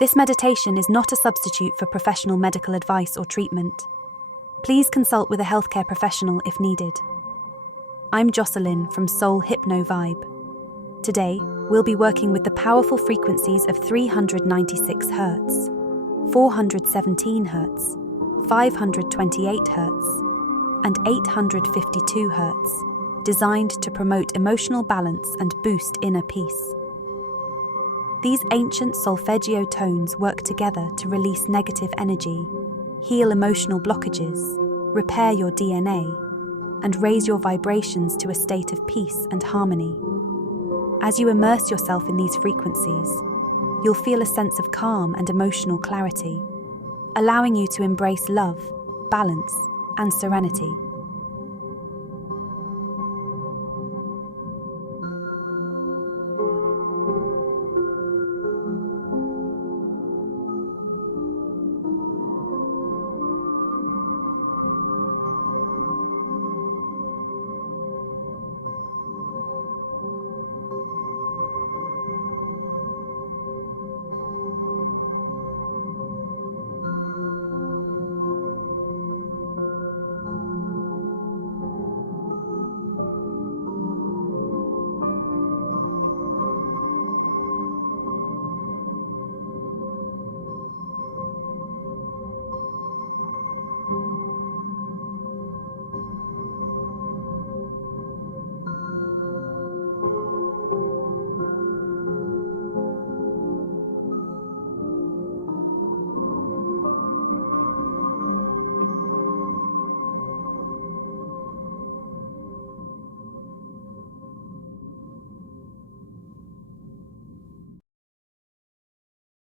This meditation is not a substitute for professional medical advice or treatment. Please consult with a healthcare professional if needed. I'm Jocelyn from Soul Hypno Vibe. Today, we'll be working with the powerful frequencies of 396 Hz, 417 Hz, 528 Hz, and 852 Hz, designed to promote emotional balance and boost inner peace. These ancient solfeggio tones work together to release negative energy, heal emotional blockages, repair your DNA, and raise your vibrations to a state of peace and harmony. As you immerse yourself in these frequencies, you'll feel a sense of calm and emotional clarity, allowing you to embrace love, balance, and serenity.